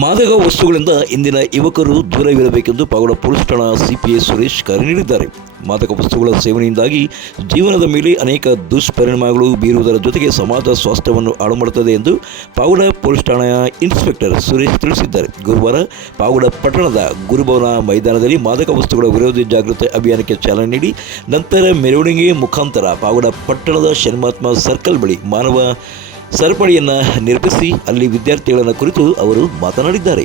ಮಾದಕ ವಸ್ತುಗಳಿಂದ ಇಂದಿನ ಯುವಕರು ದೂರವಿರಬೇಕೆಂದು ಪಾವಗಡ ಪೊಲೀಸ್ ಠಾಣಾ ಸಿಪಿಐ ಸುರೇಶ್ ಕರೆ ನೀಡಿದ್ದಾರೆ. ಮಾದಕ ವಸ್ತುಗಳ ಸೇವನೆಯಿಂದಾಗಿ ಜೀವನದ ಮೇಲೆ ಅನೇಕ ದುಷ್ಪರಿಣಾಮಗಳು ಬೀರುವುದರ ಜೊತೆಗೆ ಸಮಾಜ ಸ್ವಾಸ್ಥ್ಯವನ್ನು ಹಾಳು ಮಾಡುತ್ತದೆ ಎಂದು ಪಾವಗಡ ಪೊಲೀಸ್ ಠಾಣೆಯ ಇನ್ಸ್ಪೆಕ್ಟರ್ ಸುರೇಶ್ ತಿಳಿಸಿದ್ದಾರೆ. ಗುರುವಾರ ಪಾವಗಡ ಪಟ್ಟಣದ ಗುರುಭವನ ಮೈದಾನದಲ್ಲಿ ಮಾದಕ ವಸ್ತುಗಳ ವಿರೋಧಿ ಜಾಗೃತಿ ಅಭಿಯಾನಕ್ಕೆ ಚಾಲನೆ ನೀಡಿ ನಂತರ ಮೆರವಣಿಗೆ ಮುಖಾಂತರ ಪಾವಗಡ ಪಟ್ಟಣದ ಶನ್ಮಾತ್ಮ ಸರ್ಕಲ್ ಬಳಿ ಮಾನವ ಸರಪಳಿಯನ್ನು ನಿರ್ಮಿಸಿ ಅಲ್ಲಿ ವಿದ್ಯಾರ್ಥಿಗಳನ್ನು ಕುರಿತು ಅವರು ಮಾತನಾಡಿದ್ದಾರೆ.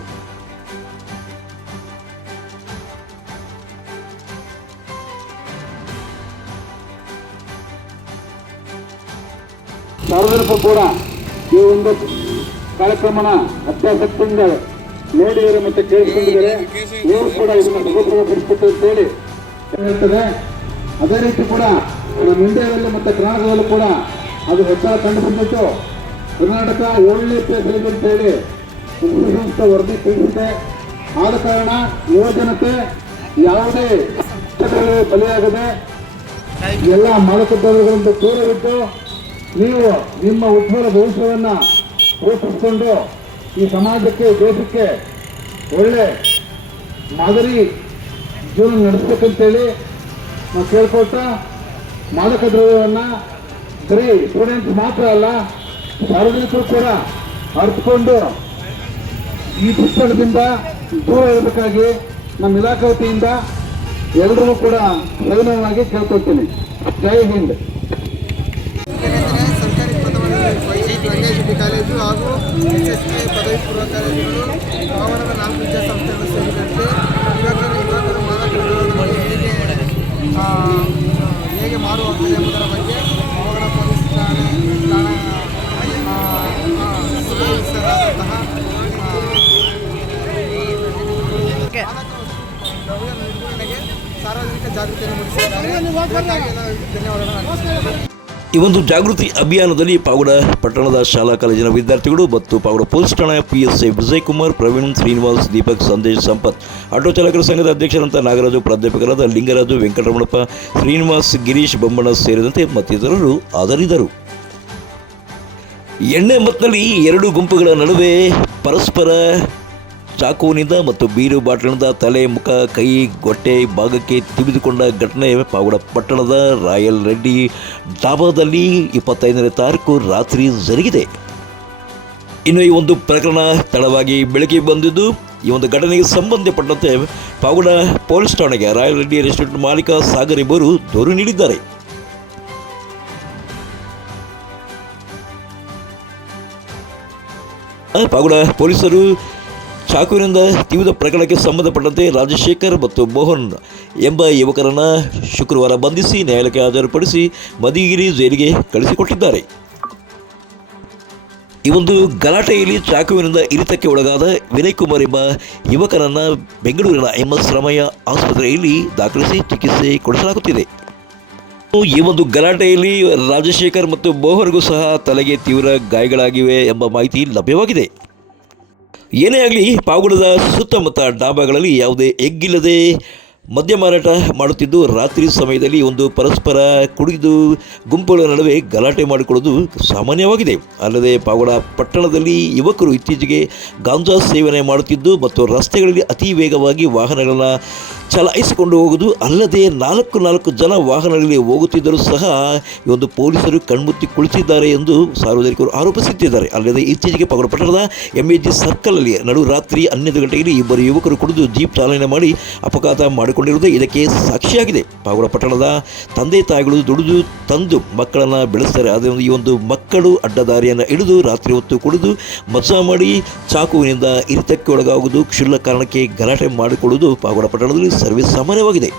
ಸಾರ್ವಜನಿಕರು ಕೂಡ ಈ ಒಂದು ಕಾರ್ಯಕ್ರಮನ ಅತ್ಯಾಸಕ್ತಿಯಿಂದ ನೋಡಿದರೆ ಮತ್ತೆ ಕೇಳಿಕೊಂಡಿದ್ದಾರೆ ಇವರು ಕೂಡ ಇದನ್ನು ಅಂತ ಹೇಳಿ ಹೇಳ್ತದೆ. ಅದೇ ರೀತಿ ಕೂಡ ನಮ್ಮ ಇಂಡಿಯಾದಲ್ಲೂ ಮತ್ತೆ ಕರ್ನಾಟಕದಲ್ಲೂ ಕೂಡ ಅದು ಹೆಚ್ಚಳ ಕಂಡು ಬಂದಿತ್ತು. ಕರ್ನಾಟಕ ಏಳನೇ ಪ್ಲೇಸ್ ಅಂತೇಳಿ ಸಂಸ್ಥೆ ವರದಿ ತಿಳಿಸಿದೆ ಆದ ಕಾರಣ ಯುವ ಜನತೆ ಯಾವುದೇ ಬಲಿಯಾಗದೆ ಎಲ್ಲ ಮಾದಕದ್ರವ್ಯಗಳಿಂದ ದೂರವಿದ್ದು ನೀವು ನಿಮ್ಮ ಉಜ್ವಲ ಭವಿಷ್ಯವನ್ನು ರೂಪಿಸಿಕೊಂಡು ಈ ಸಮಾಜಕ್ಕೆ, ದೇಶಕ್ಕೆ ಒಳ್ಳೆ ಮಾದರಿ ಜೀವನ ನಡೆಸ್ಬೇಕಂತೇಳಿ ನಾವು ಕೇಳ್ಕೊಳ್ತಾ ಮಾದಕ ದ್ರವ್ಯವನ್ನು ಬರೀ ಸ್ಟೂಡೆಂಟ್ಸ್ ಮಾತ್ರ ಅಲ್ಲ ಸಾರ್ವಜನಿಕರು ಕೂಡ ಅರ್ಥಕೊಂಡು ಈ ಪುಸ್ತಕದಿಂದ ದೂರ ಇರಬೇಕಾಗಿ ನಮ್ಮ ಇಲಾಖೆ ವತಿಯಿಂದ ಎಲ್ಲರೂ ಕೂಡ ಸವಿನಯವಾಗಿ ಕೇಳ್ಕೊಳ್ತೀನಿ. ಜೈ ಹಿಂದ್. ಸರ್ಕಾರಿ ಕಾಲೇಜು ಹಾಗೂ ಪದವಿ ಪೂರ್ವ ಕಾಲೇಜುಗಳು ನಾಲ್ಕು ವಿದ್ಯಾಸಂಸ್ಥೆಗಳು ಸೇರಿದಂತೆ ಯುವಕರು ಯುವಕರು ಮಾದಕ ದ್ರವ್ಯಗಳನ್ನು ಹೇಗೆ ಆ, ಹೇಗೆ ಮಾರುವಂತಿದೆ ಎಂಬುದರ ಬಗ್ಗೆ ಆವರಣ ಪೊಲೀಸ್ ಠಾಣೆ ಠಾಣಾ ಆ, ಆ, ಸುಪರಿಚಿತರಾದಂತಹ, ಈ ಒಂದು ಜಾಗೃತಿ ಅಭಿಯಾನದಲ್ಲಿ ಪಾವಗಡ ಪಟ್ಟಣದ ಶಾಲಾ ಕಾಲೇಜಿನ ವಿದ್ಯಾರ್ಥಿಗಳು ಮತ್ತು ಪಾವಗಡ ಪೊಲೀಸ್ ಠಾಣೆಯ P S I Vijay Kumar Praveen Srinivas, Deepak Sandesh Sampath, auto ಚಾಲಕರ ಸಂಘದ ಅಧ್ಯಕ್ಷರಂತ ನಾಗರಾಜು, ಪ್ರಾಧ್ಯಾಪಕರಾದ ಲಿಂಗರಾಜು, ವೆಂಕಟರಮಣಪ್ಪ, ಶ್ರೀನಿವಾಸ್, ಗಿರೀಶ್, ಬೊಮ್ಮಣ್ಣ ಸೇರಿದಂತೆ ಮತ್ತಿತರರು ಆಧರಿದರು ಎಣ್ಣೆ ಮತ್ತಲ್ಲಿ ಎರಡು ಗುಂಪುಗಳ ನಡುವೆ ಪರಸ್ಪರ ಚಾಕುವಿನಿಂದ ಮತ್ತು ಬೀರು ಬಾಟಲಿನಿಂದ ತಲೆ, ಮುಖ, ಕೈ, ಗೊಟ್ಟೆ ಭಾಗಕ್ಕೆ ತಿವಿದುಕೊಂಡ ಘಟನೆ ಪಾವಗಡ ಪಟ್ಟಣದ ರಾಯಲ್ ರೆಡ್ಡಿ ಡಾಬಾದಲ್ಲಿ ಇಪ್ಪತ್ತೈದನೇ ತಾರೀಕು ರಾತ್ರಿ ಜರುಗಿದೆ. ಇನ್ನು ಈ ಒಂದು ಪ್ರಕರಣ ತಡವಾಗಿ ಬೆಳಕಿಗೆ ಬಂದಿದ್ದು, ಈ ಒಂದು ಘಟನೆಗೆ ಸಂಬಂಧಪಟ್ಟಂತೆ ಪಾವಗಡ ಪೊಲೀಸ್ ಠಾಣೆಗೆ ರಾಯಲ್ ರೆಡ್ಡಿ ರೆಸ್ಟೋರೆಂಟ್ ಮಾಲೀಕ ಸಾಗರ್ ಇಬ್ಬರು ದೂರು ನೀಡಿದ್ದಾರೆ. ಪಾಗುಡ ಪೊಲೀಸರು ಚಾಕುವಿನಿಂದ ತೀವ್ರ ಪ್ರಕರಣಕ್ಕೆ ಸಂಬಂಧಪಟ್ಟಂತೆ ರಾಜಶೇಖರ್ ಮತ್ತು ಮೋಹನ್ ಎಂಬ ಯುವಕರನ್ನು ಶುಕ್ರವಾರ ಬಂಧಿಸಿ ನ್ಯಾಯಾಲಯಕ್ಕೆ ಹಾಜರುಪಡಿಸಿ ಮದಿಗಿರಿ ಜೈಲಿಗೆ ಕಳಿಸಿಕೊಟ್ಟಿದ್ದಾರೆ. ಈ ಒಂದು ಗಲಾಟೆಯಲ್ಲಿ ಚಾಕುವಿನಿಂದ ಇರಿತಕ್ಕೆ ಒಳಗಾದ ವಿನಯ್ ಕುಮಾರ್ ಎಂಬ ಯುವಕರನ್ನು ಬೆಂಗಳೂರಿನ ಎಂಎಸ್ ಎಸ್ ರಾಮಯ್ಯ ಆಸ್ಪತ್ರೆಯಲ್ಲಿ ದಾಖಲಿಸಿ ಚಿಕಿತ್ಸೆ ಕೊಡಿಸಲಾಗುತ್ತಿದೆ ಈ ಒಂದು ಗಲಾಟೆಯಲ್ಲಿ ರಾಜಶೇಖರ್ ಮತ್ತು ಮೋಹನ್ಗೂ ಸಹ ತಲೆಗೆ ತೀವ್ರ ಗಾಯಗಳಾಗಿವೆ ಎಂಬ ಮಾಹಿತಿ ಲಭ್ಯವಾಗಿದೆ. ಏನೇ ಆಗಲಿ ಪಾವಗಡದ ಸುತ್ತಮುತ್ತ ಡಾಬಾಗಳಲ್ಲಿ ಯಾವುದೇ ಎಗ್ಗಿಲ್ಲದೆ ಮದ್ಯ ಮಾರಾಟ ಮಾಡುತ್ತಿದ್ದು, ರಾತ್ರಿ ಸಮಯದಲ್ಲಿ ಒಂದು ಪರಸ್ಪರ ಕುಡಿದು, ಗುಂಪುಗಳ ನಡುವೆ ಗಲಾಟೆ ಮಾಡಿಕೊಳ್ಳುವುದು ಸಾಮಾನ್ಯವಾಗಿದೆ. ಅಲ್ಲದೆ, ಪಾವಗಡ ಪಟ್ಟಣದಲ್ಲಿ ಯುವಕರು ಇತ್ತೀಚೆಗೆ ಗಾಂಜಾ ಸೇವನೆ ಮಾಡುತ್ತಿದ್ದು ಮತ್ತು ರಸ್ತೆಗಳಲ್ಲಿ ಅತಿ ವೇಗವಾಗಿ ವಾಹನಗಳನ್ನು ಚಲಾಯಿಸಿಕೊಂಡು ಹೋಗುವುದು ಅಲ್ಲದೆ ನಾಲ್ಕು ನಾಲ್ಕು ಜನ ವಾಹನಗಳಲ್ಲಿ ಹೋಗುತ್ತಿದ್ದರೂ ಸಹ ಈ ಒಂದು ಪೊಲೀಸರು ಕಣ್ಮುತ್ತಿ ಕುಳಿತಿದ್ದಾರೆ ಎಂದು ಸಾರ್ವಜನಿಕರು ಆರೋಪಿಸುತ್ತಿದ್ದಾರೆ. ಅಲ್ಲದೆ ಇತ್ತೀಚೆಗೆ ಪಗಡ ಪಟ್ಟಣದ ಎಂ ಎ ಜಿ ಸರ್ಕಲಲ್ಲಿ ನಡು ರಾತ್ರಿ ಹನ್ನೊಂದು ಗಂಟೆಯಲ್ಲಿ ಇಬ್ಬರು ಯುವಕರು ಕುಡಿದು ಜೀಪ್ ಚಾಲನೆ ಮಾಡಿ ಅಪಘಾತ ಮಾಡಿಕೊಂಡಿರುವುದು ಇದಕ್ಕೆ ಸಾಕ್ಷಿಯಾಗಿದೆ. ಪಾವಗಡ ಪಟ್ಟಣದ ತಂದೆ ತಾಯಿಗಳು ದುಡಿದು ತಂದು ಮಕ್ಕಳನ್ನು ಬೆಳೆಸ್ತಾರೆ. ಅದರಿಂದ ಈ ಒಂದು ಮಕ್ಕಳು ಅಡ್ಡದಾರಿಯನ್ನು ಹಿಡಿದು ರಾತ್ರಿ ಹೊತ್ತು ಕುಡಿದು ಮಜಾ ಮಾಡಿ ಚಾಕುವಿನಿಂದ ಇರಿತಕ್ಕೆ ಒಳಗಾಗುವುದು ಕ್ಷುಲ್ಲ ಕಾರಣಕ್ಕೆ ಗಲಾಟೆ ಮಾಡಿಕೊಳ್ಳುವುದು ಪಾವಗಡ ಪಟ್ಟಣದಲ್ಲಿ ಸರ್ವಿಸ್ ಸಾಮಾನ್ಯವಾಗಿದೆ.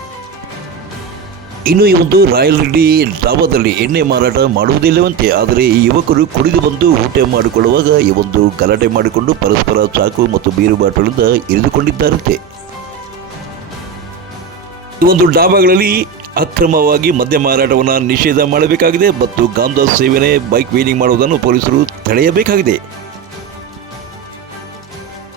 ಇನ್ನು ಈ ಒಂದು ರಾಯಲ್ ರೆಡ್ಡಿ ಡಾಬಾದಲ್ಲಿ ಎಣ್ಣೆ ಮಾರಾಟ ಮಾಡುವುದಿಲ್ಲವಂತೆ, ಆದರೆ ಈ ಯುವಕರು ಕುಡಿದು ಬಂದು ಊಟ ಮಾಡಿಕೊಳ್ಳುವಾಗ ಈ ಒಂದು ಗಲಾಟೆ ಮಾಡಿಕೊಂಡು ಪರಸ್ಪರ ಚಾಕು ಮತ್ತು ಬೀರು ಬಾಟಲಿಂದ ಇರಿದುಕೊಂಡಿದ್ದಾರಂತೆ. ಈ ಒಂದು ಡಾಬಾಗಳಲ್ಲಿ ಅಕ್ರಮವಾಗಿ ಮದ್ಯ ಮಾರಾಟವನ್ನು ನಿಷೇಧ ಮಾಡಬೇಕಾಗಿದೆ ಮತ್ತು ಗಾಂಧ ಸೇವನೆ ಬೈಕ್ ವೀಲಿಂಗ್ ಮಾಡುವುದನ್ನು ಪೊಲೀಸರು ತಡೆಯಬೇಕಾಗಿದೆ.